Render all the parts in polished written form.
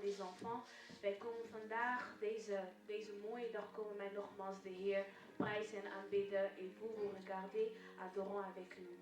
des enfants. Wij komen vandaag deze mooie dag komen met nogmaals de Heer prijzen en aanbidden. Et vous vous regardez, adorons avec nous.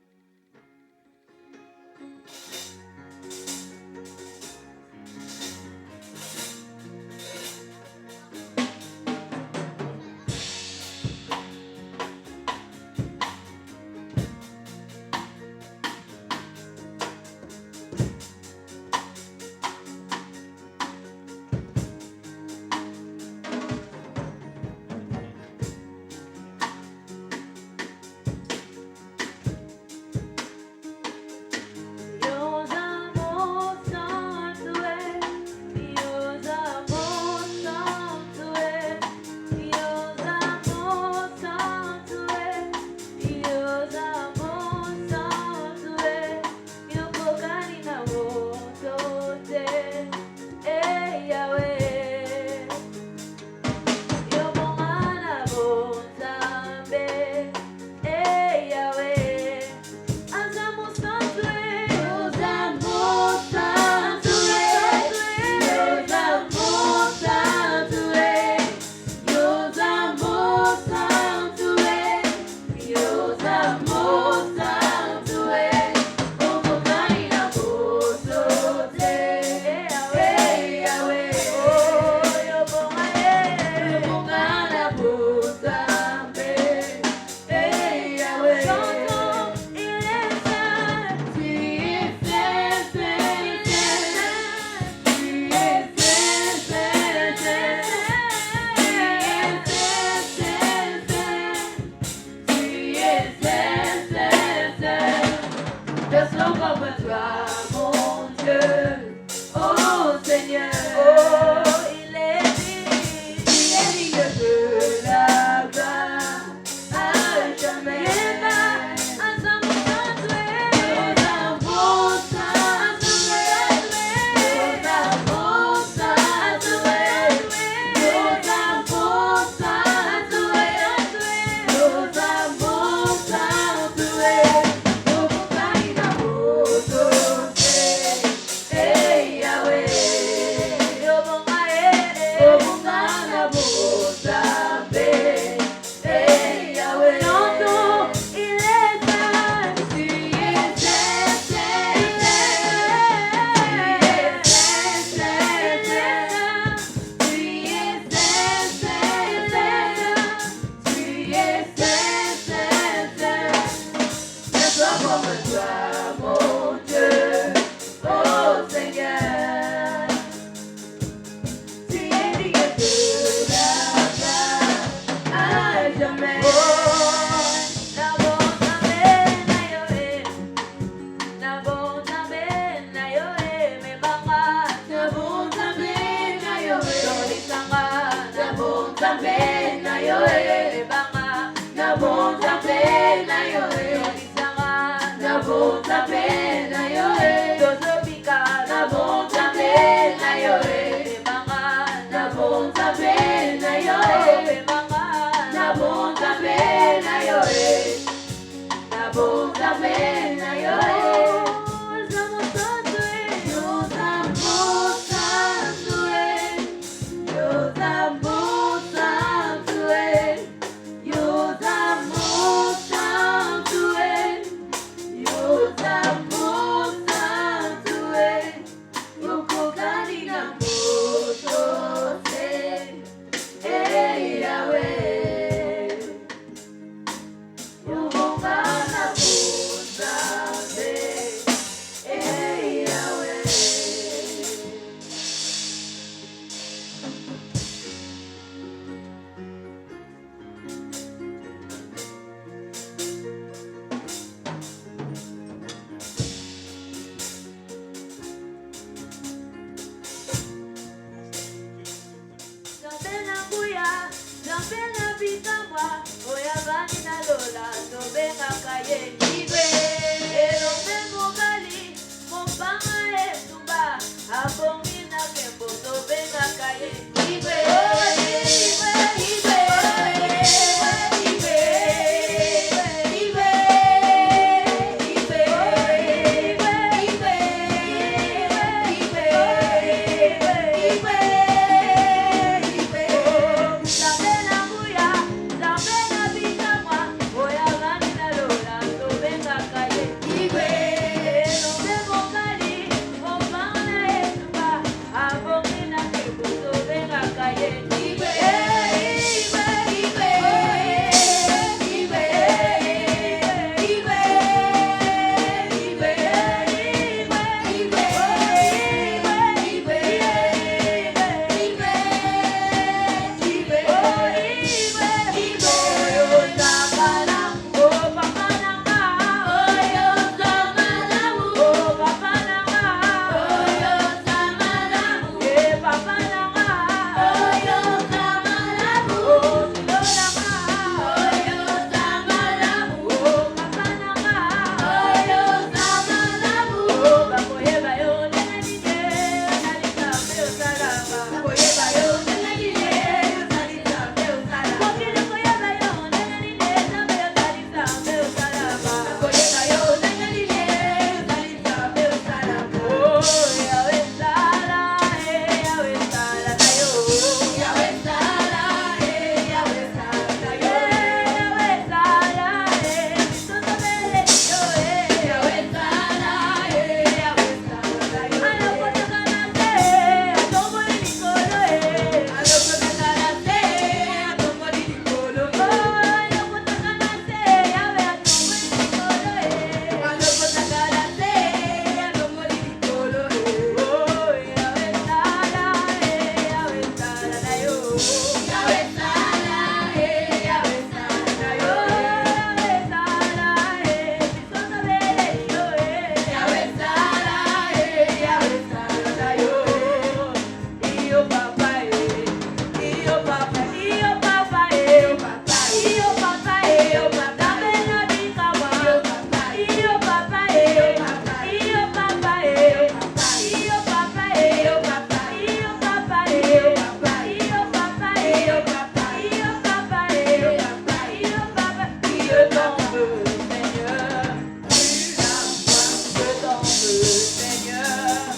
Seigneur.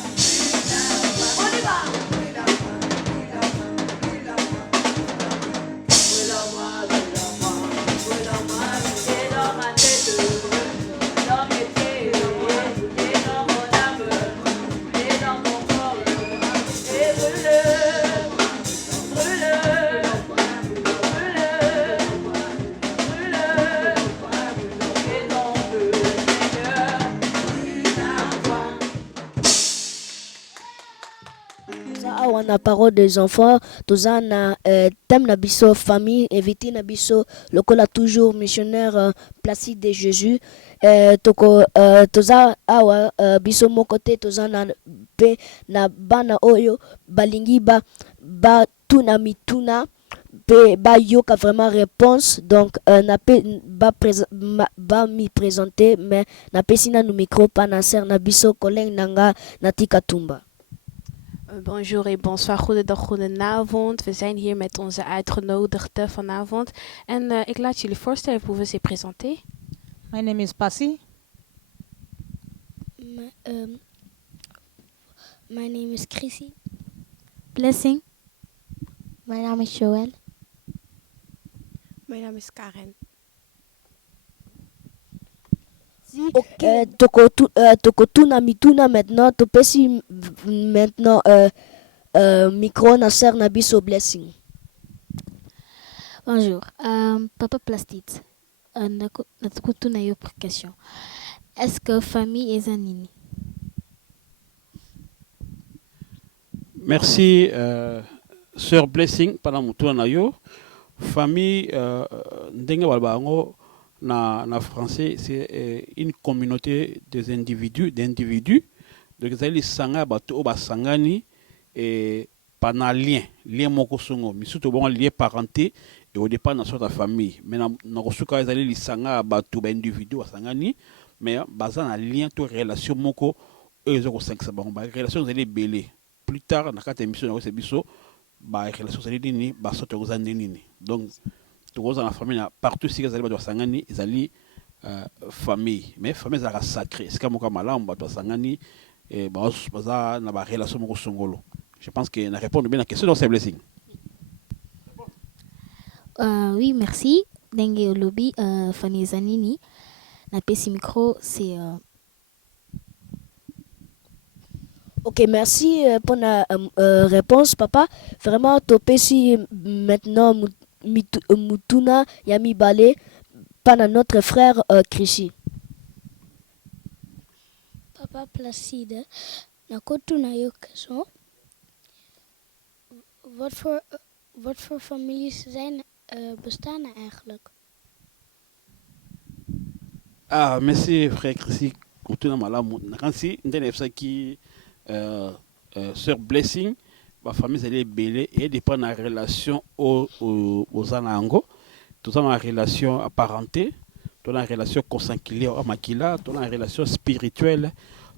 On y va. C'est dans ma tête, dans mes pieds, et dans mon âme, et dans mon corps, et brûle, et ton feu, Seigneur, On a parole des enfants, tous na thème na biso famille, invité na biso, lokola toujours missionnaire Placide de Jésus. Toko toza awa biso moko te toza na pe na bana oyo balingi ba tuna mituna pe ba yoka vraiment réponse donc na pe ba mi présenter mais na pesi na nu micro pa na ser na biso collègue nanga Natika Tumba. Bonjour et bonsoir, goedendag, goedenavond. We zijn hier met onze uitgenodigden vanavond. En ik laat jullie voorstellen, vous pouvez se présenter. My name is Pasi. My name is Chrissy. Blessing. My naam is Joël. Mijn naam is Karen. Toko tuna mituna maintenant topesi maintenant micro na ser na biso Blessing. Bonjour. Papa Placide. Natukutu na yo question. Est-ce que famille est nini? Merci, Sœur Blessing, pendant mon tour na yo. Famille, ndenge balbango na français, c'est une communauté des d'individus. Donc, ils allaient sanga bato ba sangani et pas na lien moko songo. Mais surtout bon lien parenté et au départ dans sorte famille. Mais na kosuka ils allaient li sanga bato ba individu ba sangani, mais basé na lien to relation moko eux ont 5 ba relation ils allaient belé. Plus tard dans quatre émissions na biso ba relation ça dit ni ba soto nini. Donc tout dans la famille partout si ils allaient ba sangani ils allaient famille, mais famille ça sacré. C'est comme malam ba sangani et baza na ba relation moko songolo. Je pense que na répondre bien à la question, donc c'est Blessing. Oui, merci. Dengue au lobby, famille Zanini. Na pesi micro, c'est. Ok, merci pour la réponse, papa. Vraiment, topesi maintenant mutuna yami balé par notre frère Chrissy. Papa Placide. Nakutu na yo question. Wat voor families bestaan er eigenlijk? Ah, merci frère Chrissy. Kutuna malamu. Nakansi ndene qui Sœur Blessing, ma famille elle est belle et dépend de la relation aux anango. Tout ça en relation apparentée, tout en relation consanguinaire à makila, tout en relation spirituelle,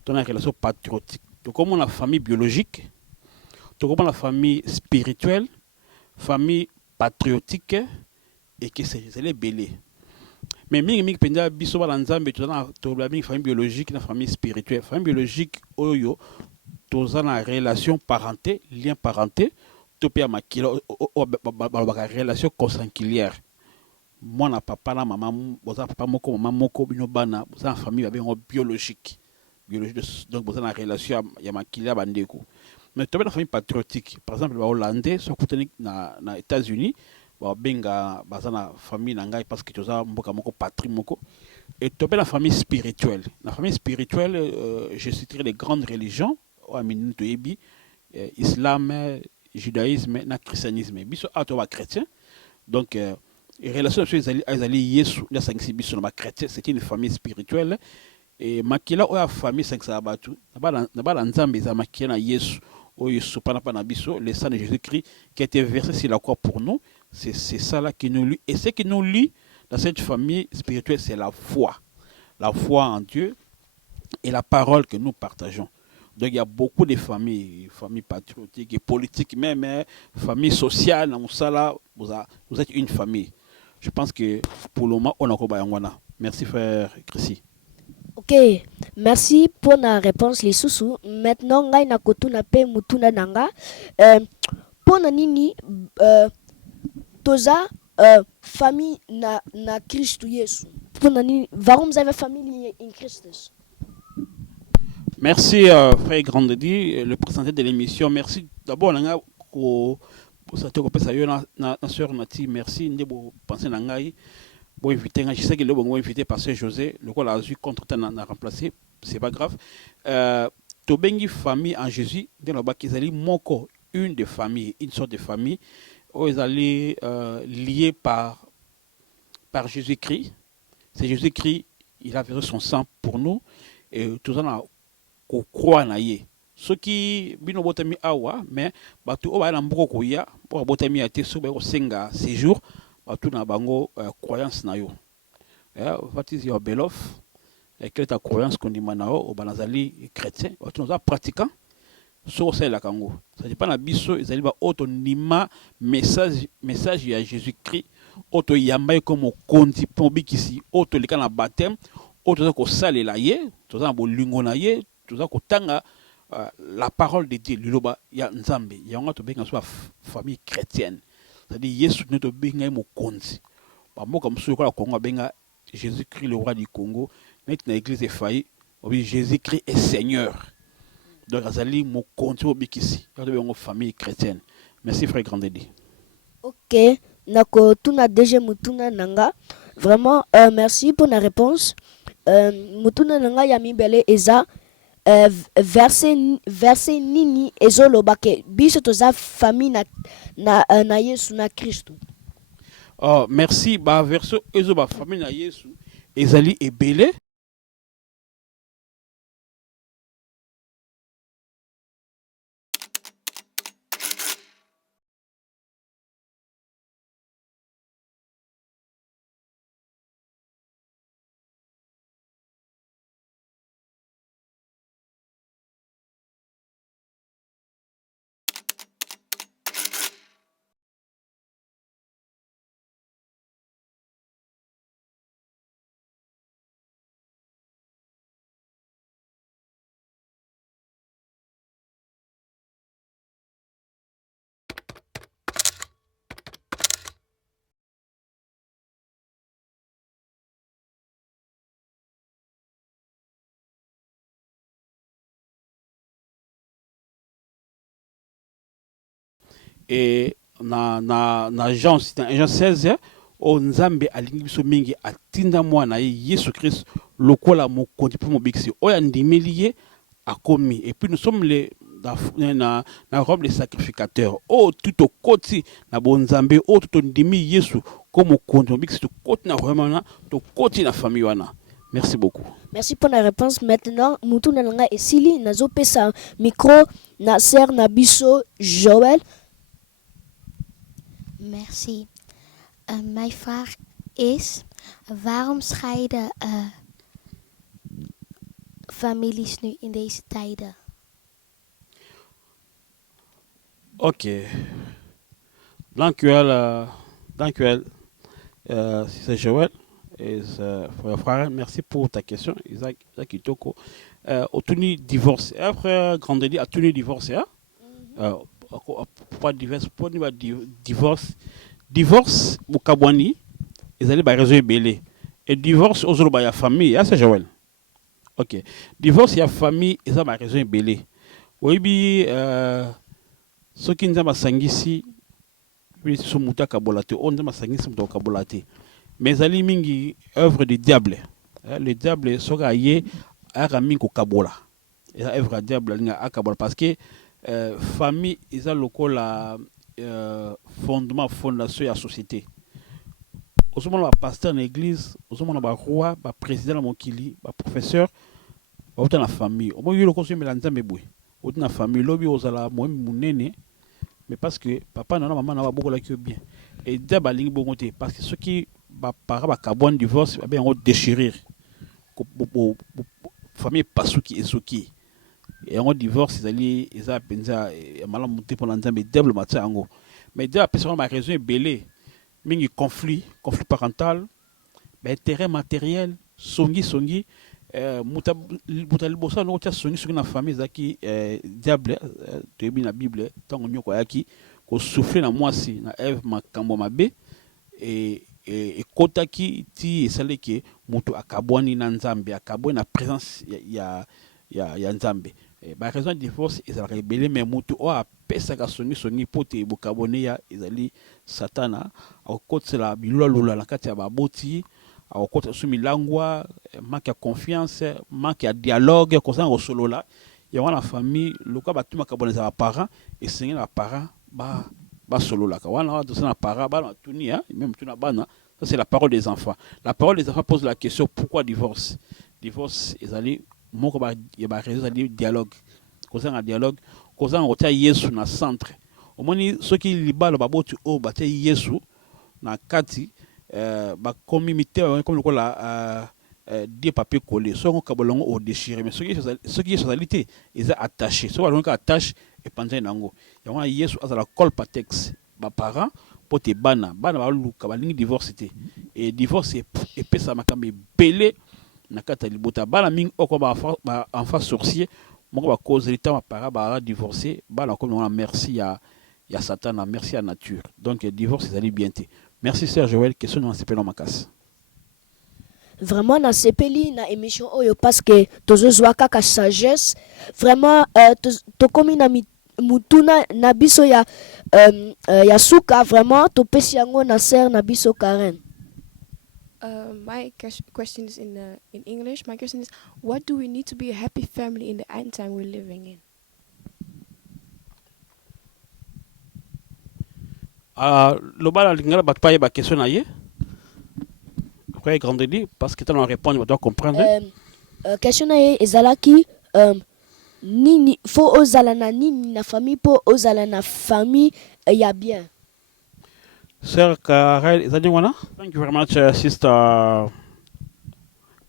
tout en relation patriotique. Donc comme la famille biologique, tout comme la famille spirituelle, famille patriotique et que c'est les belé. Mais mingi penda biso ba nzambe tout dans la famille biologique, la famille spirituelle, famille biologique oyo tout dans la relation parenté, lien parenté, tout pe makila relation consanguinaire. Moi na papa na maman, boza papa moko maman moko bino bana, boza famille ba biologique. Donc boza na relation ya makila bandeko. Mais tu as la famille patriotique. Par exemple, les Hollandais sont aux États-Unis. Benga bazana famille nangai parce que tu as mboka moko patrie moko. Et tu as la famille spirituelle. La famille spirituelle, je citerai les grandes religions, islam, judaïsme, na christianisme. Biso atoba chrétien. Donc les relations avec Yesu, la sanksi biso na chrétien, c'est une famille spirituelle. Et makila o ya famille sanksi abatu. Na ba nzambe za makila na Yesu. Le sang de Jésus-Christ qui a été versé sur la croix pour nous, c'est ça là qui nous lie. Et ce qui nous lie dans cette famille spirituelle, c'est la foi. La foi en Dieu et la parole que nous partageons. Donc il y a beaucoup de familles patriotiques et politiques, même familles sociales, vous êtes une famille. Je pense que pour le moment, on a encore. Merci frère Chrissy. Ok, Ok, merci pour la réponse les sous. Maintenant, ngai na kotuna pe mutuna nanga. Pour nini toza famille na Christ Yesu. Pour nini, warum avez famille in Christus? Merci, frère Grandedi, le présenté de l'émission. Merci d'abord, pour na sœur Nati. Merci, ndebo penser nangai. Bon, invité, je sais que le bon invité pasteur José, le quoi la vu contre n'a remplacé, c'est pas grave. Tobengi famille en Jésus, dans le bas qu'ils allaient moko une des familles, une sorte de famille, où ils allaient liés par Jésus-Christ. C'est Jésus-Christ, il a versé son sang pour nous et tout ça ko croit na ye. Ceux qui bino botami awa, mais batu oba na mboko ko ya, pour botami ate so ba ko senga séjour. Tout na bango croyance na yo. What is your belief? Quelle est ta croyance qu'on dit manao au banazali chrétien? Tout nous a pratiquant. Sur c'est la kango. Ça dépend na biso ils allaient ba auto nima message ya Jésus-Christ. Auto yambaye comme au konti pombi kisi. Auto le kana baptême. Auto za ko sale la ye. Tout ça bo lingo na ye. Tout ça ko tanga la parole de Dieu. Liloba ya nzambe. Ya nga to benga soit famille chrétienne. C'est-à-dire Yesu ne te benga mo konzi. Ba mo comme sur la Congo benga Jésus-Christ le roi du Congo, net na église failli, oui Jésus-Christ est Seigneur. Donc azali mo konzi mo bikisi. Ya de benga famille chrétienne. Merci frère Grandedi. Ok, nako tuna déjà mutuna nanga. Vraiment merci pour la réponse. Mutuna nanga ya mibele eza verset nini ezoloba ke biso toza famille na Yesu na Christ. Oh, merci. Ba verset ezoba famille na Yesu ezali ebele. Et na Jean 16 o nzambe alingi biso mingi atinda mwana ye Yesu Christ lokola mokonzi pour mobiksi oya ndimeli ye akomi. Et puis nous sommes les na Rome les sacrificateurs. Oh tout au côté na bonzambe oh tout ndimi Yesu comme mokonzi mobiksi tout côté na vraiment tout côté na famille wana. Merci beaucoup. Merci pour la réponse. Maintenant, mutuna nanga esili nazo pesa micro na sœur Nabiso Joël. Merci. Mijn vraag is, waarom scheiden families nu in deze tijden? Ok. Dankjewel, c'est Joël. Frère, merci pour ta question. Isaac Kitoko. Au divorce. Après, Grandeli a tenu divorce. Pas divorce. Divorce, au Kabwani, ils allaient résoudre belé. Et divorce, aux autres, il y a famille. C'est Joël. Ok. Divorce, il y a famille, ils allaient résoudre belé. Oui, ceux qui nous ont sangisi, ils sont muta kabolate. On nous a sangisi muta kabolate. Mais ils allaient mingi œuvre du diable. Le diable sera yé à Raminko Kabola. Et la œuvre du diable à Kabola. Parce que famille, ils ont le la fondement, fondation de la société. Au moment où le pasteur dans l'église, au moment où le roi, le président de mon kili, le professeur, au temps la famille. Au moment où le conseil mélange mes bouées. Au temps la famille, l'objet aux ala moi mon néné, mais parce que papa non maman n'a pas beaucoup la bien. Et d'abord ligne bon côté parce que ceux qui par rapport à bon divorce, bien on déchirer. Famille pas ceux qui est ceux qui et on divorce ils a penza mal monté pour l'ensemble double matin ango mais déjà personne ma raison est belé mingi conflit parental mais intérêt matériel songi muta liboso no tia songi soki na famille ezalaki diable toyebi na bible ntango nyoko ayaki kosouffle na mwasi na eve makambo mabe ekotaki ti esaleki moto akabwani na nzambe akabwani na présence ya nzambe ba raison de divorce ezalaka ebele me moto oyo apesaka songi mpo te bokabone ya ezali satana akokotisela bilolalola na kati ya baboti akokota so milangwa manque ya confiance manque ya dialogue kozala kosolola yango na famille lokola batumaka bona eza baparent esengi na baparent basololaka wana tosa na parent bana batuni même tuna bana ça c'est la parole des enfants. La parole des enfants pose la question pourquoi divorce. Divorce ezali moko ya ba raison ezali dialogue kozala na dialogue kozala kotia yesu na centre omoni soki libala baboti oyo batia yesu na kati bakomi mitema comme lokola die papier collé soko kabolongo au déchiré mais soki yesu azali te eza attaché soki balongoka attache epanzani nango yango yesu azala col patex baparent mpo te bana baluka balingi divorce te et divorce epesa makambo ebele na kati ya libota bana mingi oko baenfant sorcier moko bakozeli ntango baparent baa divorcé bana komi nango na merci ya satana merci ya nature donc divorce ezali bien te. Merci Sir Joël, question na sepelo makasi. Vraiment na sepeli na émission oyo parce que tozozwa kaka sagesse vraiment tokomi na mutuna na biso ya suka vraiment topesi yango na Sir na biso Karen. My question is in English. My question is, what do we need to be a happy family in the end time we're living in? Lobala lingala batpaye ba question na ye. Après grande dit parce que tu dois répondre, tu dois comprendre. Question na ye ezalaki nini fo ozala na nini na famille po ozala na famille ya bien. Sir Karen, is that you wanna? Thank you very much, Sister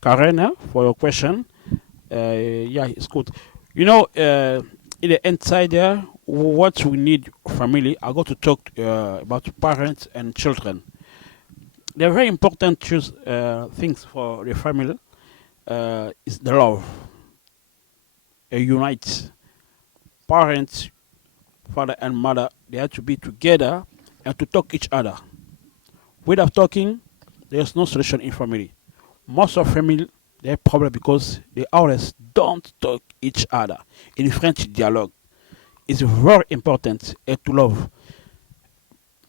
Karen, for your question. Yeah, it's good. You know, in the inside there, what we need family, I got to talk about parents and children. They're very important things for the family. Is the love. Unite. Parents, father and mother, they have to be together and to talk each other. Without talking, there's no solution in family. Most of family, they have problem because they always don't talk each other in French dialogue. It's very important to love.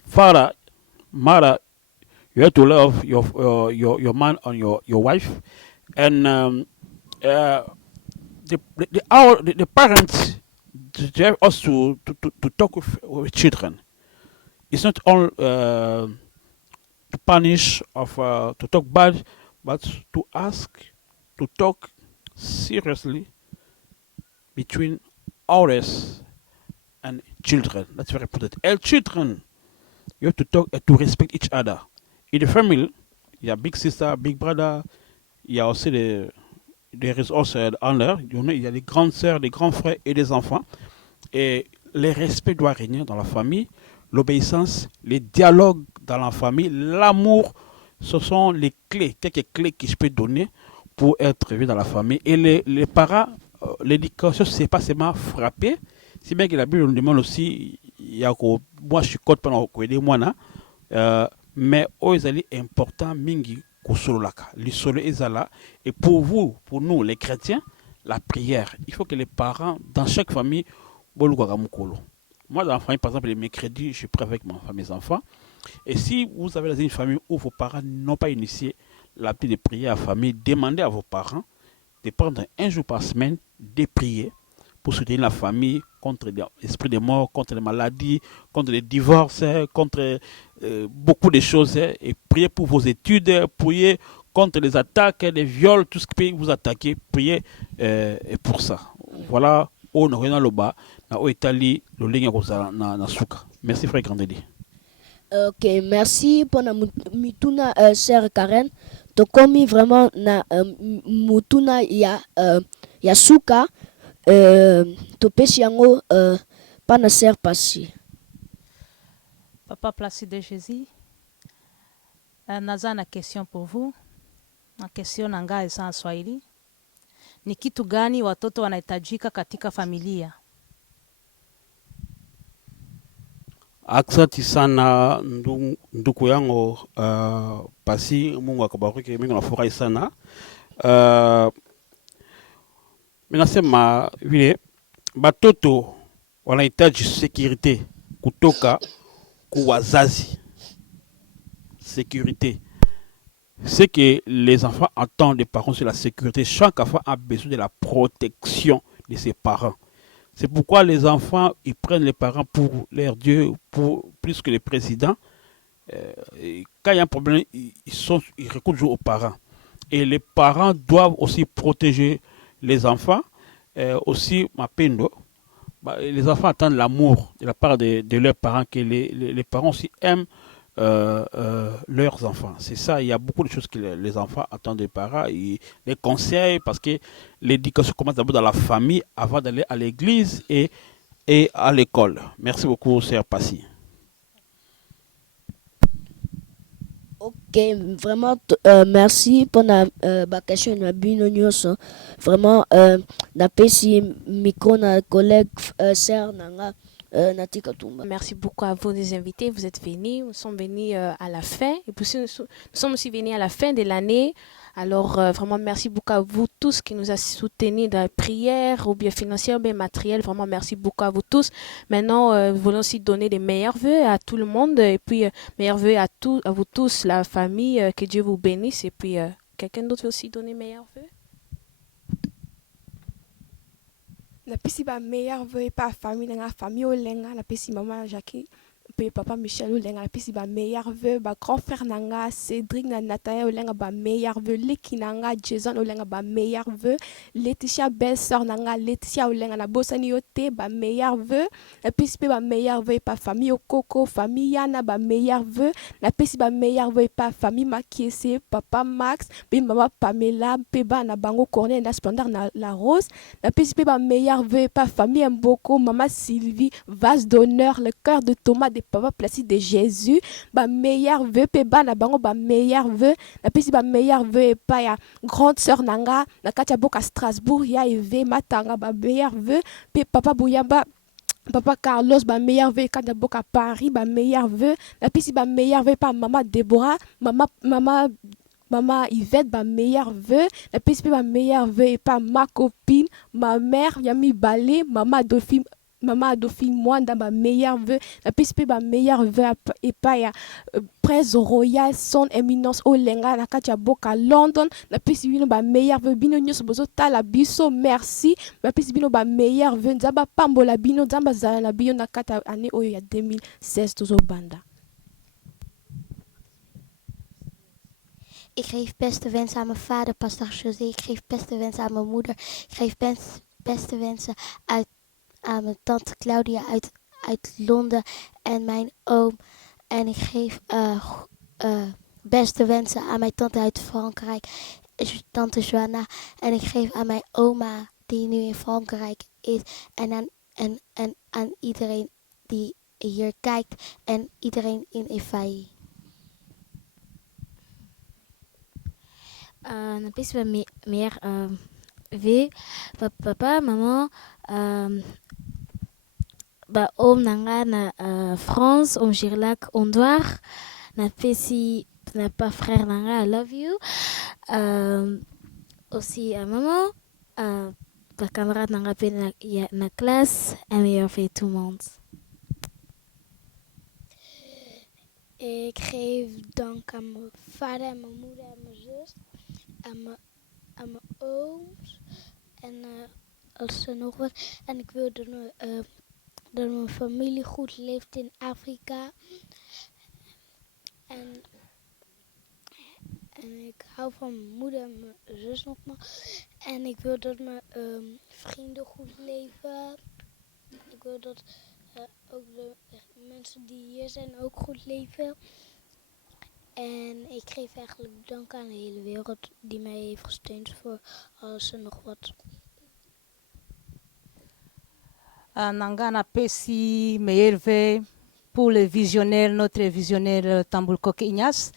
Father, mother, you have to love your man and your wife, and the parents they have also to talk with children. It's not all to punish or to talk bad, but to ask to talk seriously between others and children. That's very important. And children, you have to talk to respect each other. In the family, il y a big sister, big brother, il y a aussi there is also honor, il y a des grandes sœurs, des grands frères et des enfants. Et le respect doit régner dans la famille, l'obéissance, les dialogues dans la famille, l'amour, ce sont les clés, quelques clés que je peux donner pour être vu dans la famille. Et les parents, l'éducation, c'est pas seulement frapper, si bien que la Bible nous demande aussi, il y a moi je suis contre pendant que moi mais c'est important mingi kusololaka lisolo ezala. Et pour vous, pour nous les chrétiens, la prière, il faut que les parents dans chaque famille bolukaka mukolo. Moi dans la famille par exemple les mercredis je prie avec mes enfants. Et si vous avez dans une famille où vos parents n'ont pas initié l'habitude de prier à la famille, demandez à vos parents de prendre un jour par semaine de prier pour soutenir la famille contre l'esprit de mort, contre les maladies, contre les divorces, contre beaucoup de choses. Et priez pour vos études, priez contre les attaques, les viols, tout ce qui peut vous attaquer. Priez pour ça. Voilà, on a rien là-bas. Merci frère Grandeli. Ok, merci pour la mituna sœur Karen. Tokomi vraiment na mutuna ya suka topesi yango pana sœur Pasi. Papa Placide de Jésus, naza na question pour vous. La question nanga est en Swahili. ni kitu gani watoto wanahitajika katika familia? Aksanti sana ndugu yangu Pasi, Mungu akabariki, mimi nafurahi sana. Minasema vile batoto wanahitaji sécurité kutoka kwa wazazi. Sécurité. C'est que les enfants attendent des parents sur la sécurité. Chaque enfant a besoin de la protection de ses parents. C'est pourquoi les enfants, ils prennent les parents pour leur Dieu, plus que les présidents. Quand il y a un problème, ils recourent toujours aux parents. Et les parents doivent aussi protéger les enfants. Aussi, les enfants attendent l'amour de la part de leurs parents, que les parents aussi aiment leurs enfants. C'est ça, il y a beaucoup de choses que les enfants attendent des parents, ils les conseillent, parce que l'éducation commence d'abord dans la famille avant d'aller à l'église et à l'école. Merci beaucoup, Sœur Passy. Ok, vraiment, merci pour la question de la vraiment, na pesi micro na collègue sœur nanga. Merci beaucoup à vous les invités. Vous êtes venus. Nous sommes venus à la fin. Et puis nous sommes aussi venus à la fin de l'année. Alors vraiment merci beaucoup à vous tous qui nous a soutenus dans la prière, ou bien financière, ou bien matériel. Vraiment merci beaucoup à vous tous. Maintenant, nous voulons aussi donner les meilleurs vœux à tout le monde. Et puis meilleurs vœux à vous tous, la famille. Que Dieu vous bénisse. Et puis quelqu'un d'autre veut aussi donner meilleurs vœux? La pesi ba meilleur vœu pas famille na famille olenga la pesi maman Jackie pe papa Michel olenga la pesi ba meilleur vœu ba grand frère nanga Cédric na Nathanaël olenga ba meilleur vœu Leki nanga Jason olenga ba meilleur vœu Laetitia belle sœur nanga Laetitia olenga na bosani yote ba meilleur vœu la pesi pe ba meilleur vœu pas famille Okoko famille Yana ba meilleur vœu la pesi ba meilleur vœu pas famille Makiese papa Max pe maman Pamela pe ba na bango Corneille na Splendeur na la Rose la pesi pe ba meilleur vœu pas famille Mboko maman Sylvie vase d'honneur le cœur de Thomas de papa Placide de Jésus ba meilleur vœu pe ba na bango ba meilleur vœu la pesi ba meilleur vœu pa ya grande sœur nanga na katia boka Strasbourg ya Eve matanga ba meilleur vœu pe papa Bouyamba papa Carlos ba meilleur vœu katia boka Paris ba meilleur vœu la pesi ba meilleur vœu pa maman Déborah maman Yvette ba meilleur vœu la pesi pe ba meilleur vœu et pas ma copine ma mère Yami Balé Maman Adolphine Mwanda ba meilleur vœu la PSP ba meilleur vœu et pas ya Prince Royal son éminence olenga na katia boka London la PSP bino ba meilleur vœu bino nyonso bozo tala biso merci la PSP bino ba meilleur vœu nzamba pambola bino nzamba zala na bino na kata année oyo ya 2016 tozo banda. Ik geef beste wensen aan mijn vader, pastor José. Ik geef beste wensen aan mijn moeder. Ik geef beste wensen aan mijn tante Claudia uit Londen en mijn oom. En ik geef beste wensen aan mijn tante uit Frankrijk, tante Joanna. En ik geef aan mijn oma die nu in Frankrijk is. En aan iedereen die hier kijkt en iedereen in Efaï. Na pesi ba meilleur vœu papa maman ba oom nanga na France om Girlac Ondoir na pesi na pa frère nanga I love you aussi maman ba camarade nanga pe na classe en meilleur vœu tout le monde. Ik geef dank aan mijn vader en mijn moeder en mijn zus. Aan mijn ooms en als er nog wat. En ik wil dat mijn familie goed leeft in Afrika. En ik hou van mijn moeder en mijn zus nogmaals. En ik wil dat mijn vrienden goed leven. Ik wil dat ook de mensen die hier zijn ook goed leven. En ik geef eigenlijk dank aan de hele wereld die mij heeft gesteund voor alles en nog wat. Nangana Pessi, meilleur vœu pour le visionnaire, notre visionnaire Tambul Koke Ignace.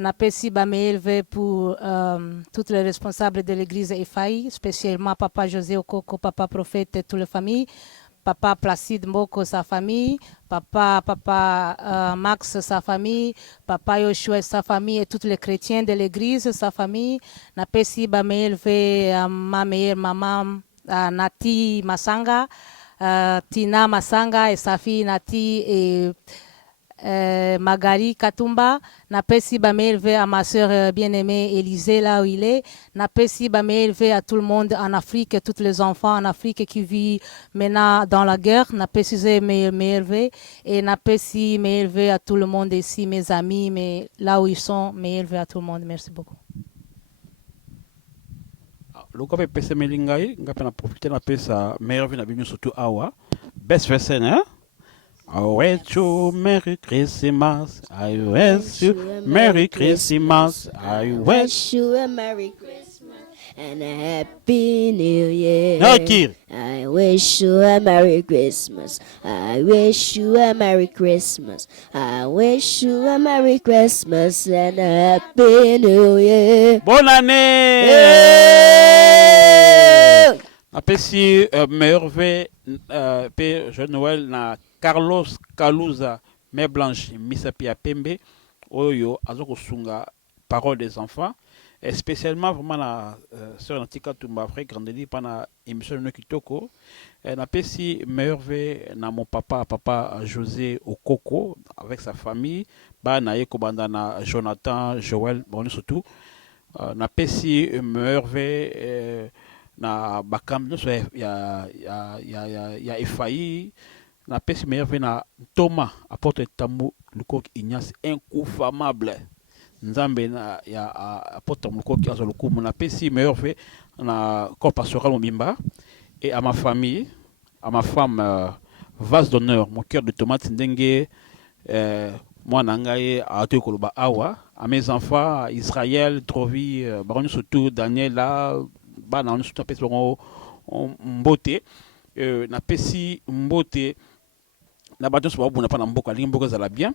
Napesi Bameelve pour toutes les responsables de l'église EFAI, spécialement Papa José Okoko, Papa Prophète et toute la famille, Papa Placide Mboko, sa famille, Papa Max, sa famille, Papa Yoshua, sa famille et tous les chrétiens de l'église, sa famille. Napesi Bameelve à ma meilleure maman, Nati Masanga, Tina Masanga et sa fille Nati et Magali Katumba. Napesi Bameelve à ma soeur bien-aimée Élisée là où il est. Napesi Bameelve à tout le monde en Afrique, tous les enfants en Afrique qui vivent maintenant dans la guerre. Napesi Bameelve et Napesi Bameelve à tout le monde ici, mes amis, mais là où ils sont, Bameelve à tout le monde. Merci beaucoup. Loko pe pese melingai ngape na profiter na pesa meilleur na bino surtout awa best version hein. I wish you Merry Christmas. I wish you Merry Christmas. I wish you a Merry Christmas and a Happy New Year. No, Kir. I wish you a Merry Christmas. I wish you a Merry Christmas. I wish you a Merry Christmas and a Happy New Year. Bonne année. Apesi meilleur vœu pe Joyeux Noël na Carlos Kaluza Mère Blanche Misapia Pembe oyo azoko sunga parole des enfants et spécialement vraiment la sœur Natika Tumba frère Grandeli pendant émission de Kitoko na pesi meilleur vœu na mon papa José Okoko avec sa famille ba na yeko banda na Jonathan Joël bon surtout na pesi meilleur vœu na bakam no so ya efai na pesi meilleur na Thomas apôtre Tambo Lukok Ignace inconfamable nzambe na ya apôtre Lukok azo lukumu na pesi meilleur na corps pastoral Mobimba et à ma famille à ma femme vase d'honneur mon cœur de tomate ndenge moi nangaye a to koloba awa à mes enfants Israël Trovi baron surtout Daniel là bana on surtout pesi mbote na pesi mbote na bato so babuna pa na mboka lingi mboka zala bien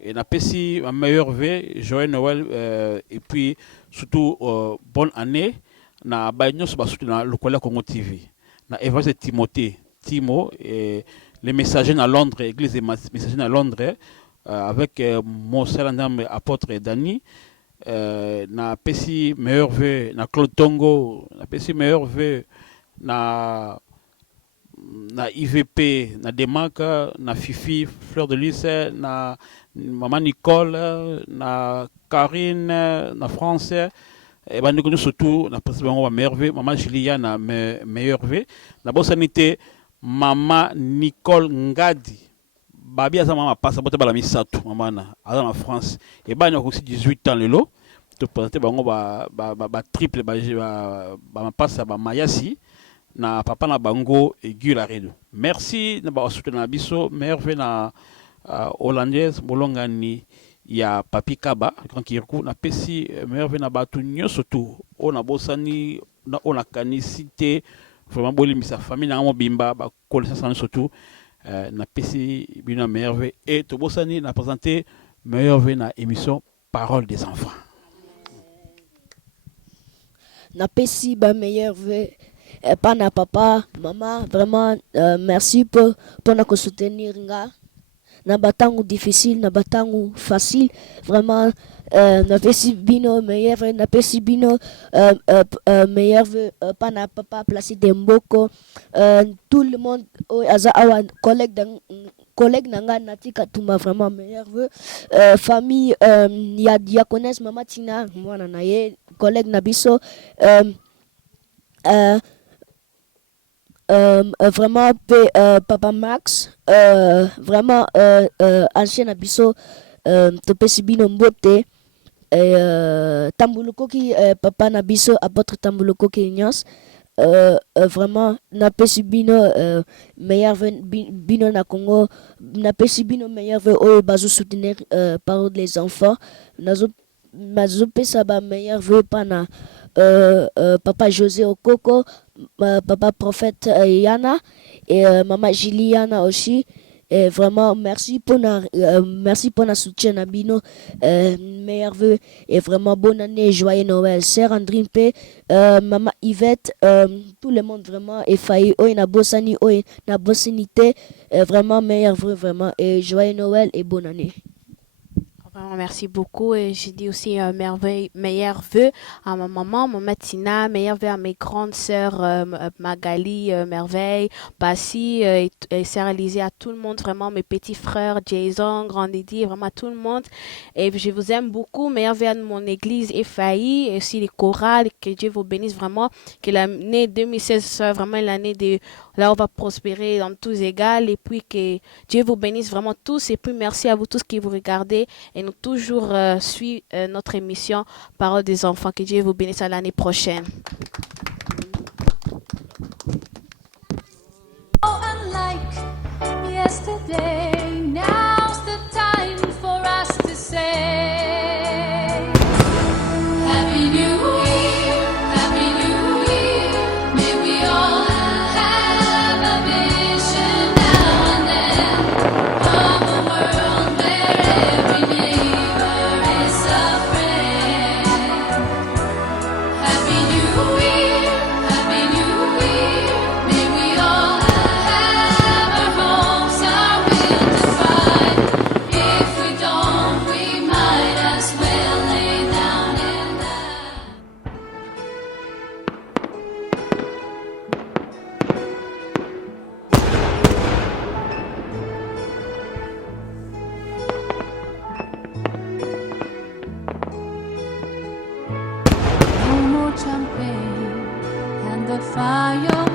et na pesi ma meilleur vœu Joyeux Noël et puis surtout bonne année na baño so surtout na lokola Congo TV na Évangile Timothée Timo et les messagers à Londres église des messagers à Londres avec mon salandam apôtre Dani na pesi meilleur vœu na Claude Tongo na pesi meilleur vœu na IVP na Demaka na Fifi Fleur de Lys na maman Nicole na Karine na France et bandeko surtout na pesi bango meilleur vœu maman Julia na meilleur vœu na bonne sanité maman Nicole Ngadi babi aza mama pasa bote bala misato mama na aza na France et bana aussi 18 ans lelo to présenter bango ba triple ba pasa ba mayasi na papa na bango Guy Laredo. Merci na ba soutenir na biso merve na hollandaise bolongani ya Papi Kaba quand kirku na pesi merve na batu nyoso tu ona bosani na ona kanisite vraiment bolimi sa famille na mobimba ba connaissance surtout na pesi bina merve et to bosani na présenter merve na émission Parole des enfants. Na pesi ba meilleur vœu pas na papa maman vraiment merci pour na ko soutenir nga na batangu difficile na batangu facile vraiment na pesi bino meilleur vœu na pesi bino meilleur vœu pas na papa Placide Mboko tout le monde aza awa collègue nanga Natika Tumba vraiment meilleur vœu famille ya diaconesse mama Tina mwana na ye collègue na biso vraiment papa Max vraiment ancien abisso to pesi bino mbote Tambulukoki papa nabiso apôtre Tambulukoki Ignace vraiment na pesi bino meilleur bino na Congo na pesi bino meilleur oyo bazo soutenir parole des enfants nazo pesa ba meilleur vœu pana papa José Okoko papa prophète Yana et maman Juliana aussi Et vraiment, merci pour notre soutien à Bino. Meilleurs vœux et vraiment bonne année, joyeux Noël. Sœur Andrine P, Maman Yvette, tout le monde vraiment effailli. Oh, na bossani, oh, na bossanité. Vraiment, meilleurs vœux, vraiment. Et joyeux Noël et bonne année. Vraiment, merci beaucoup. Et j'ai dit aussi meilleurs vœux à ma maman, ma Tina, meilleurs vœux à mes grandes sœurs Magali, Merveille, Bassi et sœur Élisée, à tout le monde, vraiment mes petits frères, Jason, Grand Didi, vraiment à tout le monde. Et je vous aime beaucoup. Meilleurs vœux à mon église Effailli et aussi les chorales. Que Dieu vous bénisse vraiment. Que l'année 2016 soit vraiment l'année de là on va prospérer dans tous égales. Et puis que Dieu vous bénisse vraiment tous. Et puis merci à vous tous qui vous regardez et nous toujours suivre notre émission Parole des enfants. Que Dieu vous bénisse à l'année prochaine. Unlike yesterday, now's the time for us to say Happy New Year, Happy New Year. May we all have a vision now and then of a world where every neighbor is a friend. Happy New Year, Happy New Year. May we all have our hopes, our will to find. If we don't, we might as well lay down and die. No more champagne and the fire